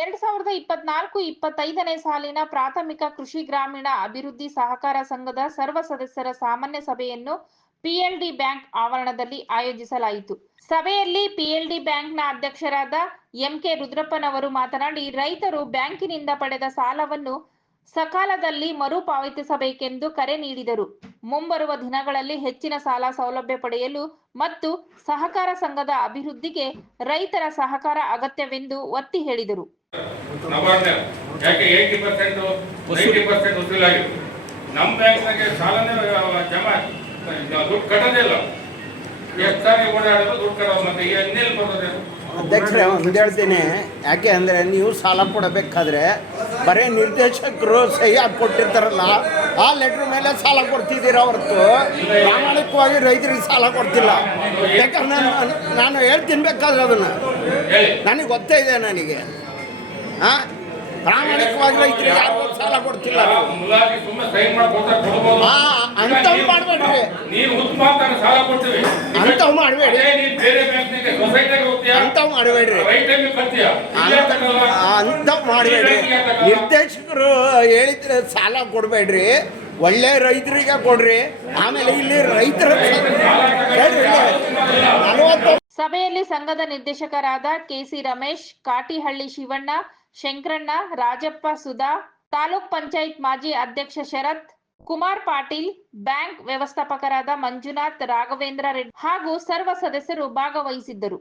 ಎರಡ್ ಸಾವಿರದ ಇಪ್ಪತ್ನಾಲ್ಕು ಇಪ್ಪತ್ತೈದನೇ ಸಾಲಿನ ಪ್ರಾಥಮಿಕ ಕೃಷಿ ಗ್ರಾಮೀಣ ಅಭಿವೃದ್ಧಿ ಸಹಕಾರ ಸಂಘದ ಸರ್ವ ಸದಸ್ಯರ ಸಾಮಾನ್ಯ ಸಭೆಯನ್ನು ಪಿಎಲ್ಡಿ ಬ್ಯಾಂಕ್ ಆವರಣದಲ್ಲಿ ಆಯೋಜಿಸಲಾಯಿತು. ಸಭೆಯಲ್ಲಿ ಪಿಎಲ್ಡಿ ಬ್ಯಾಂಕ್ನ ಅಧ್ಯಕ್ಷರಾದ ಎಂಕೆ ರುದ್ರಪ್ಪನವರು ಮಾತನಾಡಿ, ರೈತರು ಬ್ಯಾಂಕಿನಿಂದ ಪಡೆದ ಸಾಲವನ್ನು ಸಕಾಲದಲ್ಲಿ ಮರುಪಾವತಿಸಬೇಕೆಂದು ಕರೆ ನೀಡಿದರು. ಮುಂಬರುವ ದಿನಗಳಲ್ಲಿ ಹೆಚ್ಚಿನ ಸಾಲ ಸೌಲಭ್ಯ ಪಡೆಯಲು ಮತ್ತು ಸಹಕಾರ ಸಂಘದ ಅಭಿವೃದ್ಧಿಗೆ ರೈತರ ಸಹಕಾರ ಅಗತ್ಯವೆಂದು ಒತ್ತಿ ಹೇಳಿದರು. ನಮ್ಮ ಬ್ಯಾಂಕ್ನಾಗೆ ಸಾಲನೇ ಜಮಾ ದುಡ್ಡು ಓಡಾಡೋದು ದುಡ್ಡು ಕಟ್ಟೋದು ಮತ್ತೆ ಇನ್ನೆಲ್ಲಿ ಅಧ್ಯಕ್ಷರೇ ಒಂದು ಹೇಳ್ತೀನಿ. ಯಾಕೆ ಅಂದರೆ ನೀವು ಸಾಲ ಕೊಡಬೇಕಾದ್ರೆ ಬರೀ ನಿರ್ದೇಶಕರು ಸಹಿ ಹಾಕಿ ಕೊಟ್ಟಿರ್ತಾರಲ್ಲ ಆ ಲೆಟ್ರ್ ಮೇಲೆ ಸಾಲ ಕೊಡ್ತಿದ್ದೀರ ಹೊರತು? ಪ್ರಾಮಾಣಿಕವಾಗಿ ರೈತರಿಗೆ ಸಾಲ ಕೊಡ್ತಿಲ್ಲ. ಯಾಕಂದ್ರೆ ನಾನು ನಾನು ಹೇಳ್ತೀನಿ ಬೇಕಾದ್ರೆ ಅದನ್ನು. ನನಗೆ ಗೊತ್ತೇ ಇದೆ ನನಗೆ. ಹಾಂ ಪ್ರಾಮಾಣಿಕವಾಗಿ ರೈತರಿಗೆ ಯಾರು ಸಾಲ ಕೊಡ್ತಿಲ್ಲ ಅಂಥವ್ ಮಾಡ್ಬೇಡ್ರಿ. ಅಂಥವ್ ಮಾಡ್ಬೇಡಿ. ಮಾಡಬೇಡ್ರಿ. ಅಂತ ಮಾಡಬೇಡ್ರಿ. ನಿರ್ದೇಶಕರು ಹೇಳಿದ್ರೆ ಸಾಲ ಕೊಡಬೇಡ್ರಿ. ಒಳ್ಳೆ ರೈತರಿಗೆ ಕೊಡ್ರಿ. ಆಮೇಲೆ ಇಲ್ಲಿ ರೈತರ ಸಭೆಯಲ್ಲಿ ಸಂಘದ ನಿರ್ದೇಶಕರಾದ ಕೆಸಿ ರಮೇಶ್ ಕಾಟಿಹಳ್ಳಿ ಶಿವಣ್ಣ ಶಂಕರಣ್ಣ ರಾಜಪ್ಪ ಸುಧಾ ತಾಲೂಕ್ ಪಂಚಾಯತ್ ಮಾಜಿ ಅಧ್ಯಕ್ಷ ಶರತ್ ಕುಮಾರ್ ಪಾಟೀಲ್ ಬ್ಯಾಂಕ್ ವ್ಯವಸ್ಥಾಪಕರಾದ ಮಂಜುನಾಥ್ ರಾಘವೇಂದ್ರ ರೆಡ್ಡಿ ಹಾಗೂ ಸರ್ವ ಸದಸ್ಯರು ಭಾಗವಹಿಸಿದ್ದರು.